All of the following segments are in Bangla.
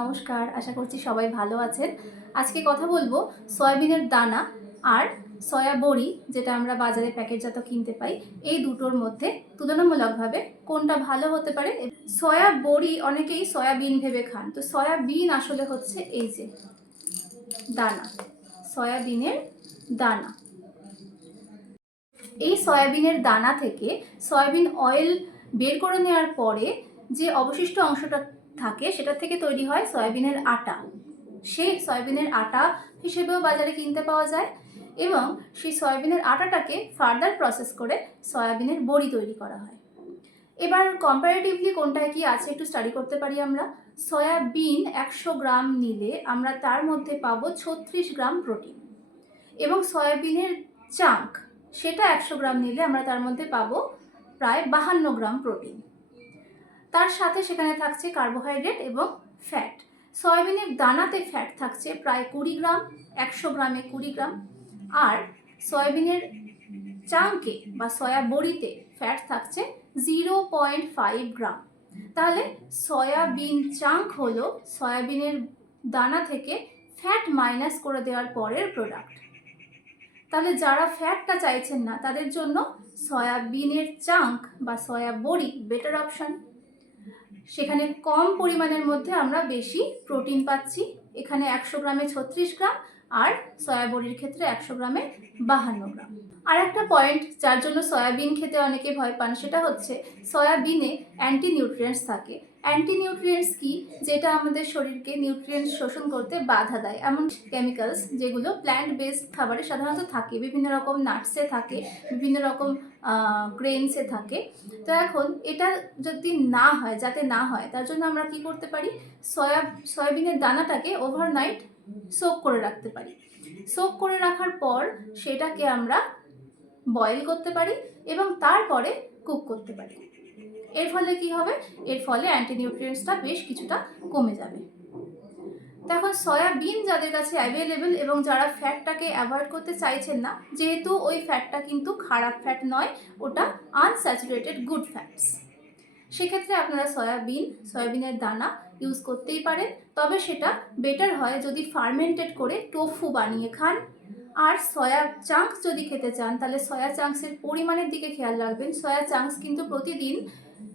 নমস্কার, আশা করছি সবাই ভালো আছেন। আজকে কথা বলব সয়াবিনের দানা আর সয়া বড়ি, যেটা আমরা বাজারে প্যাকেটজাত কিনতে পাই, এই দুটোর মধ্যে তুলনামূলকভাবে কোনটা ভালো হতে পারে? সয়া বড়ি, অনেকেই সয়াবিন ভেবে খান। তো সয়াবিন আসলে হচ্ছে এই যে দানা, সয়াবিনের দানা। এই সয়াবিনের দানা থেকে সয়াবিন অয়েল বের করে নেওয়ার পরে যে অবশিষ্ট অংশটা থাকে, সেটা থেকে তৈরি হয় সয়াবিনের আটা। সেই সয়াবিনের আটা হিসেবেও বাজারে কিনতে পাওয়া যায় এবং সেই সয়াবিনের আটাটাকে ফার্দার প্রসেস করে সয়াবিনের বড়ি তৈরি করা হয়। এবার কম্পারেটিভলি কোনটায় কি আছে একটু স্টাডি করতে পারি আমরা। সয়াবিন একশো গ্রাম নিলে আমরা তার মধ্যে পাবো ছত্রিশ গ্রাম প্রোটিন এবং সয়াবিনের চাঙ্ক সেটা একশো গ্রাম নিলে আমরা তার মধ্যে পাবো প্রায় বাহান্ন গ্রাম প্রোটিন তার সাথে সেখানে থাকছে কার্বোহাইড্রেট এবং ফ্যাট। সয়াবিনের দানাতে ফ্যাট থাকছে প্রায় কুড়ি গ্রাম, একশো গ্রামে কুড়ি গ্রাম। আর সয়াবিনের চাঙ্কে বা সয়া বড়িতে ফ্যাট থাকছে জিরো পয়েন্ট ফাইভ গ্রাম। তাহলে সয়াবিন চাঙ্ক হলো সয়াবিনের দানা থেকে ফ্যাট মাইনাস করে দেওয়ার পরের প্রোডাক্ট। তাহলে যারা ফ্যাটটা চাইছেন না, তাদের জন্য সয়াবিনের চাঙ্ক বা সয়া বড়ি বেটার অপশন সেখানে কম পরিমাণের মধ্যে আমরা বেশি প্রোটিন পাচ্ছি। এখানে একশো গ্রামে ছত্রিশ গ্রাম আর সয়াবড়ির ক্ষেত্রে একশো গ্রামে বাহান্ন গ্রাম। আর একটা পয়েন্ট যার জন্য সয়াবিন খেতে অনেকে ভয় পান সেটা হচ্ছে, সয়াবিনে অ্যান্টি নিউট্রিয়েন্টস থাকে। অ্যান্টি নিউট্রিয়েন্টস কি? যেটা আমাদের শরীরকে নিউট্রিয়েন্টস শোষণ করতে বাধা দেয়। এমন কেমিক্যালস যেগুলো প্ল্যান্ট বেসড খাবারে সাধারণত থাকে। বিভিন্ন রকম নাটসে থাকে, বিভিন্ন রকম গ্রেনসে থাকে। তো এখন এটা যদি না হয়, যাতে না হয়, তার জন্য আমরা কি করতে পারি? সয়া, সয়াবিনের দানাটাকে ওভারনাইট সোক করে রাখতে পারি। সোক করে রাখার পর সেটাকে আমরা বয়েল করতে পারি এবং তারপরে কুক করতে পারি। এর ফলে কি হবে? এর ফলে অ্যান্টিনিউট্রিয়েন্টসটা বেশ কিছুটা কমে যাবে। এখন সয়াবিন যাদের কাছে অ্যাভেলেবেল এবং যারা ফ্যাটটাকে অ্যাভয়েড করতে চাইছেন না, যেহেতু ওই ফ্যাটটা কিন্তু খারাপ ফ্যাট নয়, ওটা আনস্যাচুরেটেড গুড ফ্যাটস সেক্ষেত্রে আপনারা সয়াবিন সয়াবিনের দানা ইউজ করতেই পারেন, তবে সেটা বেটার হয় যদি ফার্মেন্টেড করে টোফু বানিয়ে খান। আর সয়া চাঙ্কস যদি খেতে চান, তাহলে সয়া চাঙ্কসের পরিমাণের দিকে খেয়াল রাখবেন। সয়া চাঙ্কস কিন্তু প্রতিদিন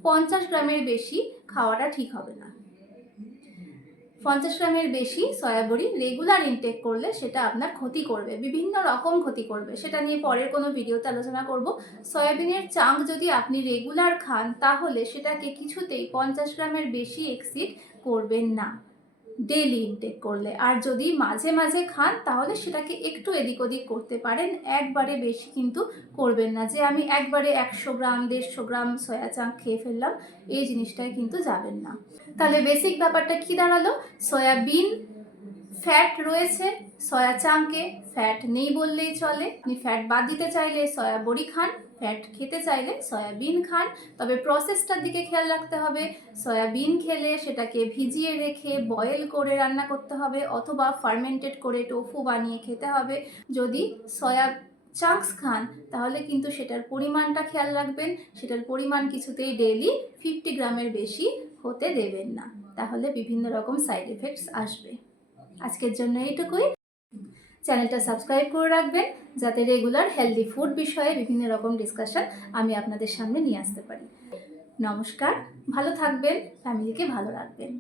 পঞ্চাশ গ্রামের বেশি খাওয়াটা ঠিক হবে না। পঞ্চাশ গ্রামের বেশি সয়াবড়ি রেগুলার ইনটেক করলে সেটা আপনার ক্ষতি করবে, বিভিন্ন রকম ক্ষতি করবে। সেটা নিয়ে পরের কোনো ভিডিওতে আলোচনা করব। সয়াবিনের চাঙ্ক যদি আপনি রেগুলার খান, তাহলে সেটাকে কিছুতেই পঞ্চাশ গ্রামের বেশি এক্সিড করবেন না। ডেলি ইনটেক করলে। আর যদি মাঝে মাঝে খান, তাহলে সেটাকে একটু এদিক ওদিক করতে পারেন। একবারে বেশি কিন্তু করবেন না। যে আমি একবারে একশো গ্রাম, দেড়শো গ্রাম সয়া চাঙ্ক খেয়ে ফেললাম, এই জিনিসটায় কিন্তু যাবেন না। তাহলে বেসিক ব্যাপারটা কি দাঁড়াল? সয়াবিন ফ্যাট রয়েছে সয়া চাঙ্কে ফ্যাট নেই বললেই চলে। আপনি ফ্যাট বাদ দিতে চাইলে সয়া বড়ি খান ফ্যাট খেতে চাইলে সয়াবিন খান। তবে প্রসেসটার দিকে খেয়াল রাখতে হবে। সয়াবিন খেলে সেটাকে ভিজিয়ে রেখে বয়েল করে রান্না করতে হবে অথবা ফার্মেন্টেড করে টোফু বানিয়ে খেতে হবে। যদি সয়া চাঙ্কস খান, তাহলে কিন্তু সেটার পরিমাণটা খেয়াল রাখবেন। সেটার পরিমাণ কিছুতেই ডেইলি ফিফটি গ্রামের বেশি হতে দেবেন না। তাহলে বিভিন্ন রকম সাইড এফেক্টস আসবে। আজকের জন্য এইটুকুই। চ্যানেলটা সাবস্ক্রাইব করে রাখবেন যাতে রেগুলার হেলদি ফুড বিষয়ে বিভিন্ন রকম ডিসকাশন আমি আপনাদের সামনে নিয়ে আসতে পারি। নমস্কার, ভালো থাকবেন ফ্যামিলিকে ভালো রাখবেন।